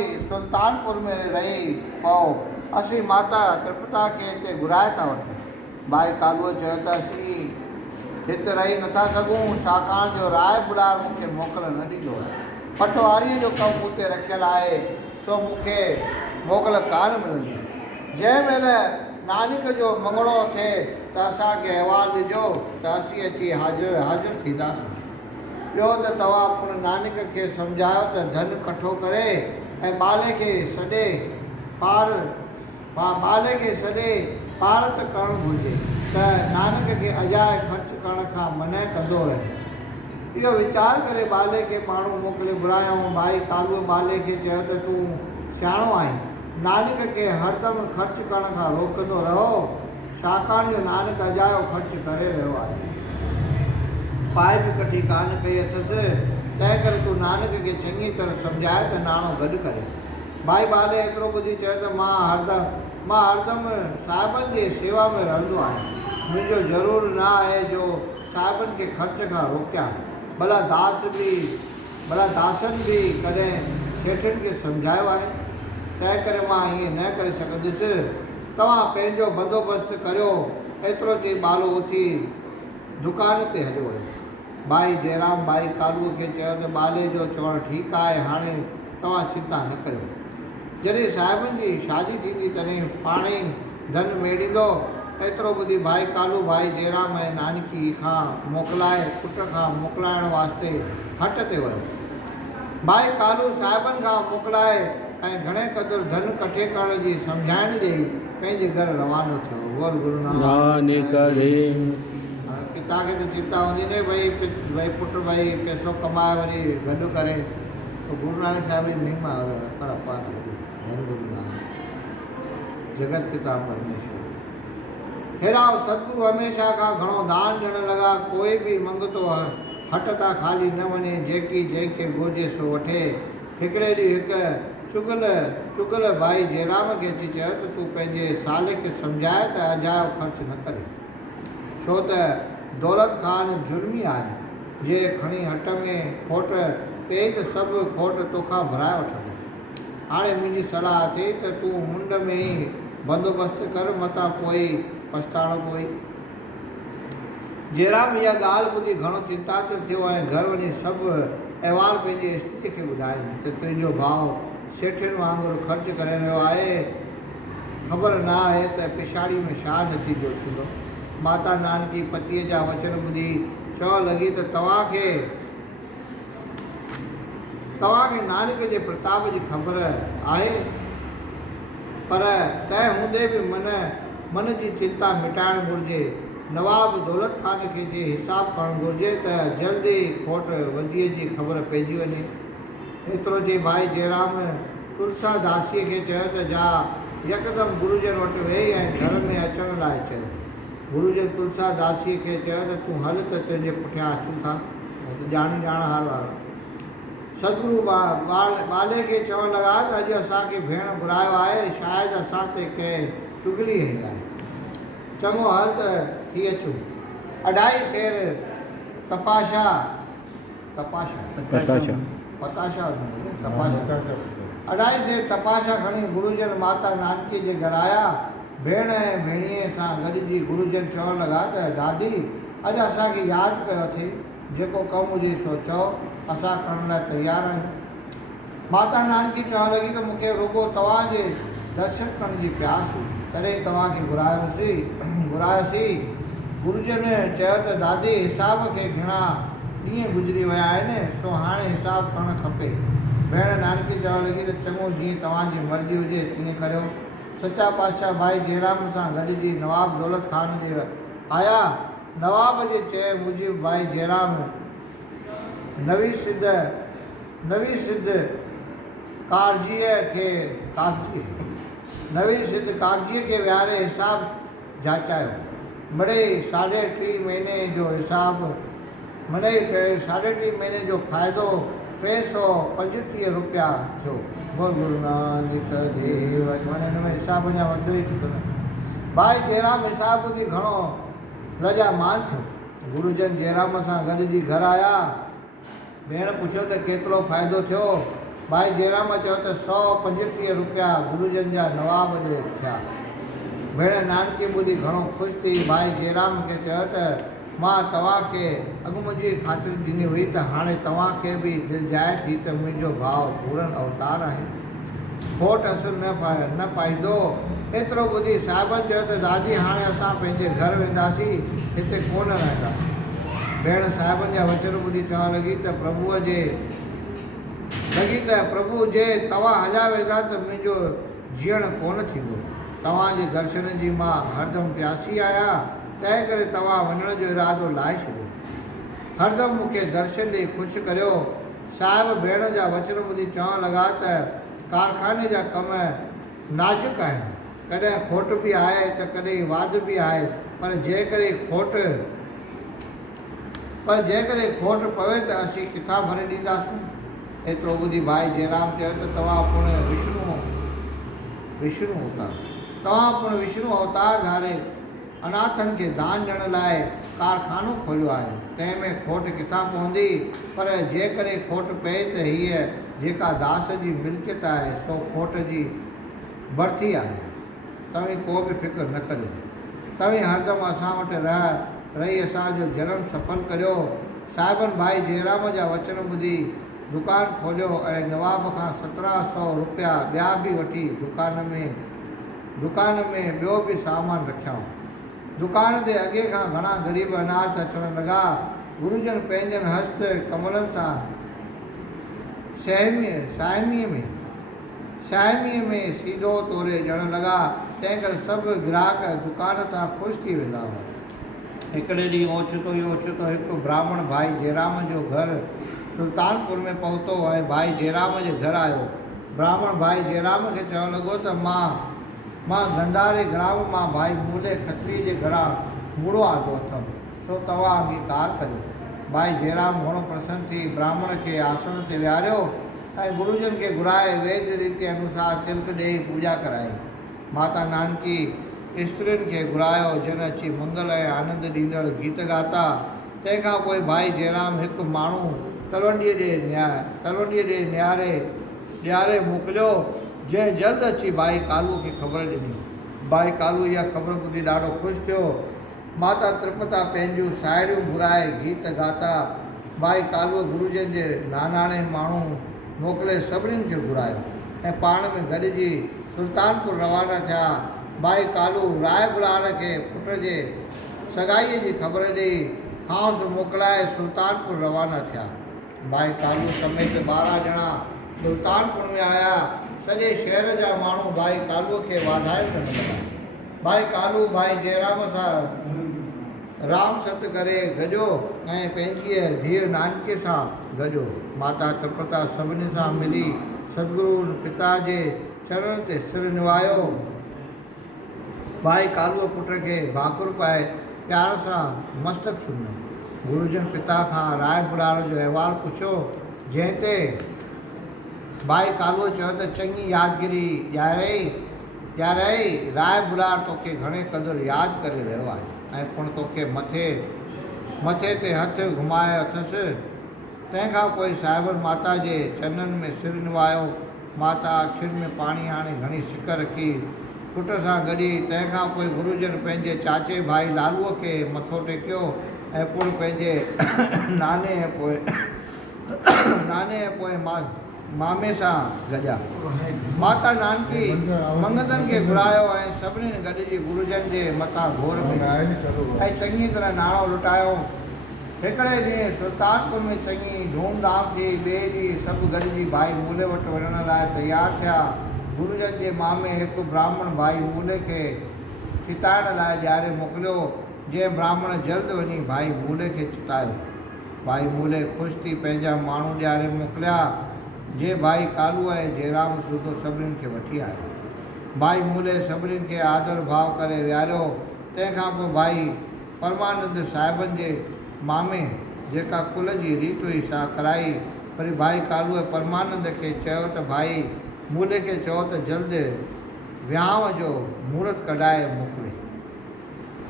जी सुल्तानपुर में रही पाओ असी माता त्रिपुटा के हिते घुराए था वठूं। भाई कालूअ चयो त असीं हिते रही नथा सघूं छाकाणि जो राय बुलार मूंखे मोकल न ॾींदो आहे। पटवारीअ जो कमु हुते रखियलु आहे सो मूंखे मोकल कान मिलंदी। जंहिं महिल नानक जो मङणो थिए त असांखे अहवालु ॾिजो त असीं अची हाज़िर थींदासीं। ॿियो त तव्हां पुण नानक खे सम्झायो त धन कठो करे ऐं ॿाले खे सॾे पारत करणु घुरिजे त नानक खे अजाए ख़र्च करण खां मना कंदो रहे। इहो वीचार करे ॿाले खे माण्हू मोकिले घुरायऊं। भाई कालूअ ॿाले खे चयो त तूं सियाणो आहीं, नानक खे हरदम ख़र्च करण खां रोकंदो रहो छाकाणि जो नानक अजायो ख़र्च करे रहियो आहे। पाए बि कठी कान कई अथसि, तंहिं करे तूं नानक खे चङी तरह सम्झाए त नाणो गॾु करे। भाई ॿाले एतिरो ॿुधी चयो त मां हरदम साहिबनि जे सेवा में रहंदो आहियां। मुंहिंजो ज़रूरु न आहे जो साहिबनि खे ख़र्च खां रोकियां। भला दासनि बि कॾहिं सेठनि खे सम्झायो आहे, तंहिं करे मां ईअं न करे सघंदुसि। तव्हां पंहिंजो बंदोबस्तु करियो। एतिरो चई ॿालो उथी दुकान ते हलियो वियो। भाई जयराम भाई कालूअ खे चयो त ॿाले जो चवणु ठीकु आहे, हाणे तव्हां चिंता न करियो। जॾहिं साहिबनि जी शादी थींदी तॾहिं पाण ई धन मेड़ींदो। एतिरो ॿुधी भाई कालू भाई जयराम ऐं नानकी खां मोकिलाए पुट खां मोकिलाइण वास्ते हट ते वियो। भाई कालू साहिबनि खां मोकिलाए ऐं घणे क़दुरु धन कठे करण जी सम्झाइण ॾेई पंहिंजे घर रवानो थियो। बोल गुरु नानक देव। पिता खे त चिंता हूंदी न भई पुट भई पैसो कमाए वरी गॾु करे। तो गुरु नानक साहिब जी महिमा पर अपार धन गुरु नानक जगत पिता परमेश्वर। हेड़ा सतगुरु हमेशा खां घणो दान ॾियण लॻा। कोई बि मंगतो हट तां ख़ाली न वञे, जेकी जंहिंखे घुरिजे सो वठे। हिकिड़े ॾींहुं हिकु चुगल भाई जयराम खे अची चयो त तूं पंहिंजे साले खे सम्झाए त अजायो ख़र्च न करे, छो त दौलत ख़ान जुर्मी आहे। जे खणी हट में खोट कई त सभु खोट तोखां भराए वठंदो। हाणे मुंहिंजी सलाह थिए त तूं मुंड में ई बंदोबस्तु कर, मतां पोइ पछताइणो पवई। जयराम इहा ॻाल्हि ॿुधी घणो चिंतातुर थियो ऐं घर वञी सभु अहवाल पंहिंजे स्थिति खे ॿुधायईं त तुंहिंजो भाउ सेठनि वांगुरु ख़र्च करे रहियो आहे। ख़बर न आहे त पिछाड़ी में छा नतीजो थींदो। माता नानकी पतीअ जा वचन ॿुधी चवणु लॻी त तव्हांखे नानक जे प्रताप जी ख़बर आहे, पर तंहिं हूंदे बि मन जी चिंता मिटाइणु घुरिजे। नवाब दौलत ख़ान खे जे हिसाब करणु घुरिजे त जल्दी खोट वधीअ जी ख़बर पइजी वञे। एतिरो चई भाई जयराम तुलसा दासीअ खे चयो त जा यकदमि गुरुजन वटि वेही ऐं घर में अचण लाइ चयो। गुरुजन तुलसा दासीअ खे चयो त तूं हल त तुंहिंजे पुठियां अचूं था। ॼाण हार वारो सतगुरु ॿाले खे चवणु लॻा त अॼु असांखे भेण घुरायो आहे, शायदि असां ते कंहिं चुगली हई आहे। चङो हल त थी अचूं। अढाई सेर तपाशा अढाई सेर तपाशा खणी गुरुजन माता नानकीअ जे घर आया। भेण ऐं भेणीअ सां गॾिजी गुरुजन चवणु लॻा त दादी अॼु असांखे यादि कयो अथई, जेको कमु हुजे सो चओ, असां करण लाइ तयारु आहियूं। माता नानकी चवणु लॻी त मूंखे रुॻो तव्हांजे दर्शन करण जी प्यास हुई, तॾहिं तव्हांखे घुरायोसीं। गुरुजन चयो त दादी हिसाब खे घणा ॾींहं गुज़री विया आहिनि, सो हाणे हिसाब करणु खपे। भेण नानकी चवणु लॻी त चङो जीअं तव्हांजी मर्ज़ी हुजे तीअं करियो। सचा पातशाह भाई जयराम सां गॾिजी नवाब दौलत ख़ान जे आया। नवाब जे चए मूजिबि भाई जयराम नवी सिद्ध कागजीअ खे विहारे हिसाब जाचायो। मिड़ई 3.5 महीने जो हिसाब साढे 3 महीने जो फ़ाइदो 335 रुपया थियो। बोल गुरु नानक देव। हिन में हिसाब अञा वधो ई थियो न। भाई जयराम हिसाब ॿुधी घणो लॼामान थियो। गुरुजन जयराम सां गॾिजी घर आया। भेण पुछियो त केतिरो फ़ाइदो थियो। भाई जयराम चयो त 135 रुपया गुरुजन जा नवाब जे थिया। भेण नानकी ॿुधी घणो ख़ुशि थी। भाई जयराम खे चयो त मां तव्हांखे अॻु मुंहिंजी ख़ातिरी ॾिनी हुई त हाणे तव्हांखे बि दिलि जाए थी त मुंहिंजो भाउ पूरन अवतार आहे, खोट असुर न पाईंदो। एतिरो ॿुधी साहिबनि चयो त दादी हाणे असां पंहिंजे घर वेंदासीं, हिते कोन रहंदासीं। भेण साहिबनि जा वचन ॿुधी चवणु लॻी त प्रभु जे तव्हां हलिया वेंदा त मुंहिंजो जीअण कोन थींदो। तव्हांजे दर्शन जी मां हरदम प्यासी आहियां, तंहिं करे तव्हां वञण जो इरादो लाहे छॾियो। हरदम मूंखे दर्शन ॾेई ख़ुशि करियो। साहिब भेण जा वचन ॿुधी चवणु लॻा त कारखाने जा कम नाज़ुक आहिनि, कॾहिं खोट बि आहे त कॾहिं वाध बि आहे, पर जेकॾहिं खोट पवे त असीं किथां भरे ॾींदासीं। एतिरो ॿुधी भाई जयराम चयो त तव्हां पुण विष्णु अवतार धारे अनाथनि खे दान ॾियण लाइ कारखानो खोलियो आहे, तंहिंमें खोट किथां पवंदी। पर जेकॾहिं खोट पए त हीअ जेका दास जी मिल्कियत आहे सो खोट जी भरती आहे। तव्हीं को बि फिक्र न करियो, तव्हीं हरदम असां वटि रही असांजो जनम सफल करियो। साहिबनि भाई जयराम जा वचन ॿुधी दुकान खोलियो ऐं नवाब खां 1700 रुपया ॿिया बि वठी दुकान में ॿियो बि सामान रखियाऊं। दुकान ते अॻे खां घणा ग़रीब अनाथ अचण लॻा। गुरुजन पंहिंजनि हस्त कमलनि सां साहिमीअ में सीधो तोरे ॾियण लॻा, तंहिं करे सभु ग्राहक दुकान तां ख़ुशि थी वेंदा हुआ। हिकिड़े ॾींहुं ओचितो हिकु ब्राह्मण भाई जयराम जो घर सुल्तानपुर में पहुतो ऐं भाई जयराम जे घर आयो। ब्राह्मण भाई जयराम खे चवणु लॻो त मां गंधारे ग्राम मां भाई मूले खत्री जे घरां मूड़ो आंदो अथमि, सो तव्हां अंगीकार करियो। भाई जयराम घणो प्रसन्न थी ब्राह्मण खे आसन ते विहारियो ऐं गुरुजन खे घुराए वेद रीति अनुसार तिलक ॾेई पूॼा कराई। माता नानकी स्त्रियुनि खे घुरायो, जन अची मंगल ऐं आनंद ॾींदड़ गीत ॻाता। तंहिंखां पोइ भाई जयराम हिकु माण्हू तलवंडीअ ॾे ॾियारे मोकिलियो, जंहिं जल्द अची भाई कालू खे ख़बर ॾिनी। भाई कालू इहा ख़बर ॿुधी ॾाढो ख़ुशि थियो। माता त्रिपता पंहिंजूं साहेड़ियूं घुराए गीत ॻाता। भाई कालूअ गुरुजन जे नानाणे माण्हू मोकिले सभिनीनि खे घुरायो ऐं पाण में गॾिजी सुल्तानपुर रवाना थिया। भाई कालू राय बुलार खे पुट जे सगाईअ जी ख़बर ॾेई खांस मोकिलाए सुल्तानपुर रवाना थिया। भाई कालू समेत 12 ॼणा सुल्तानपुर में आया। सॼे शहर जा माण्हू भाई कालूअ खे वाधायूं करण लॻा। भाई कालू भाई जयराम सां राम सत करे गॼो ऐं पंहिंजी धीअ नानकीअ सां गॼो। माता त्रिपता सभिनी सां मिली सतगुरु पिता जे चरण ते सिर निवायो। भाई कालूअ पुट खे भाकुर पाए प्यार सां मस्तक छुमियो। गुरुजन पिता खां राय बुलार जो अहिवालु पुछियो, जंहिं ते भाई कालूअ चयो त चङी यादगिरी ॾियाराई। राय बुलार तोखे घणे क़दुरु यादि करे रहियो आहे ऐं पुण तोखे मथे ते हथु घुमायो अथसि। तंहिंखां पोइ साहिबनि माता जे चरणनि में सिर निवायो। माता अखियुनि में पाणी हाणे घणी सिक रखी पुट सां गॾी। तंहिंखां पोइ गुरुजन पंहिंजे चाचे भाई लालूअ खे मथो टेकियो ऐं पुण पंहिंजे नाने ऐं पोइ मामे सां गॾिया। माता नानकी मंगतनि खे घुरायो ऐं सभिनीनि गॾिजी गुरुजन जे मथां घोर कई ऐं चङी तरह नाणो लुटायो। हिकिड़े ॾींहुं सुल्तानपुर में चङी धूमधाम थी। ॿिए ॾींहुं सभु गॾिजी भाई मूले वटि वञण लाइ तयारु थिया। गुरुजन जे मामे हिकु ब्राह्मण भाई मूले खे चिताइण लाइ ॾियारे मोकिलियो। जंहिं ब्राह्मण जल्द वञी भाई मूले खे चितायो। भाई मूले ख़ुशि थी पंहिंजा माण्हू ॾियारे मोकिलिया। जे भाई कालू ऐं जयराम सूदो सभिनीनि खे वठी आयो। भाई मूले सभिनीनि खे आदर भाव करे विहारियो। तंहिंखां पोइ भाई परमानंद साहिबनि जे मामे जेका कुल जी रीत हुई सा कराई। वरी भाई कालूअ परमानंद खे चयो त भाई मूले खे चयो त जल्द विहांव जो मुहूर्त कढाए मोकिले।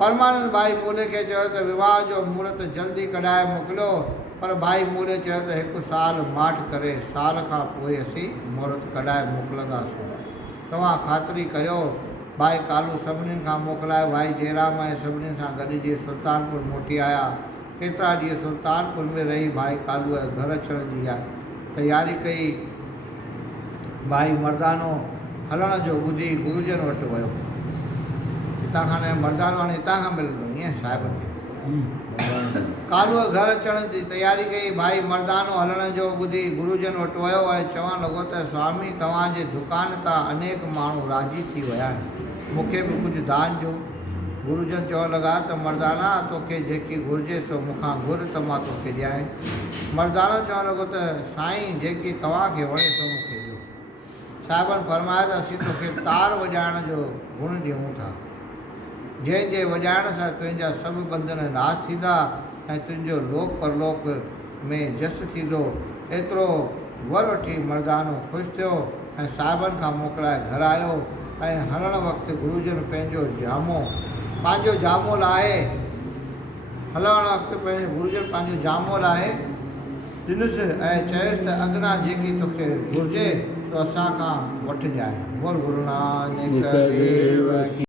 परमानंद भाई मूले खे चयो त विवाह जो मुहूर्त जल्दी कढाए मोकिलियो। पर भाई मूले चयो त हिकु साल माठ करे साल खां पोइ असीं मुहूर्त कढाए मोकिलंदासीं। तव्हां ख़ातिरी करियो। भाई कालू सभिनीनि खां मोकिलाए भाई जयराम ऐं सभिनीनि सां गॾिजी सुल्तानपुर मोटी आया। केतिरा ॾींहं सुल्तानपुर में रही भाई कालूअ घर अचण जी तयारी कई। भाई मर्दानो हलण जो ॿुधी गुरुजन वटि वियो। हितां खां मर्दानो हाणे हितां खां मिलंदो ईअं साहिब खे। कालूअ घर अचण जी तयारी कई। भाई मर्दानो हलण जो ॿुधी गुरुजन वटि वियो ऐं चवणु लॻो त स्वामी तव्हांजे दुकान तां अनेक माण्हू राज़ी थी विया आहिनि, मूंखे बि कुझु दान ॾियो। गुरुजन चवणु लॻा त मर्दाना तोखे जेकी घुरिजे सो मूंखां घुर त मां तोखे ॾियां। मर्दानो चवणु लॻो त साईं जेकी तव्हांखे वणे सो मूंखे ॾियो। साहिबनि फरमायो त असीं तोखे तार वॼाइण जो गुण ॾियूं था, जंहिंजे वॼाइण सां तुंहिंजा सभु बंधन नाश थींदा ऐं तुंहिंजो लोक परलोक में जस थींदो। एतिरो वर वठी मर्दानो ख़ुशि थियो ऐं साहिबनि खां मोकिलाए घर आयो ऐं हलण वक़्तु गुरुजन पंहिंजो जामो लाहे हलण वक़्तु गुरुजन पंहिंजो जामो लाहे ॾिनुसि ऐं चयुसि त अॻिना जेकी तोखे घुरिजे तो असां खां वठिजांइ। बोल गुरु नानक देव की।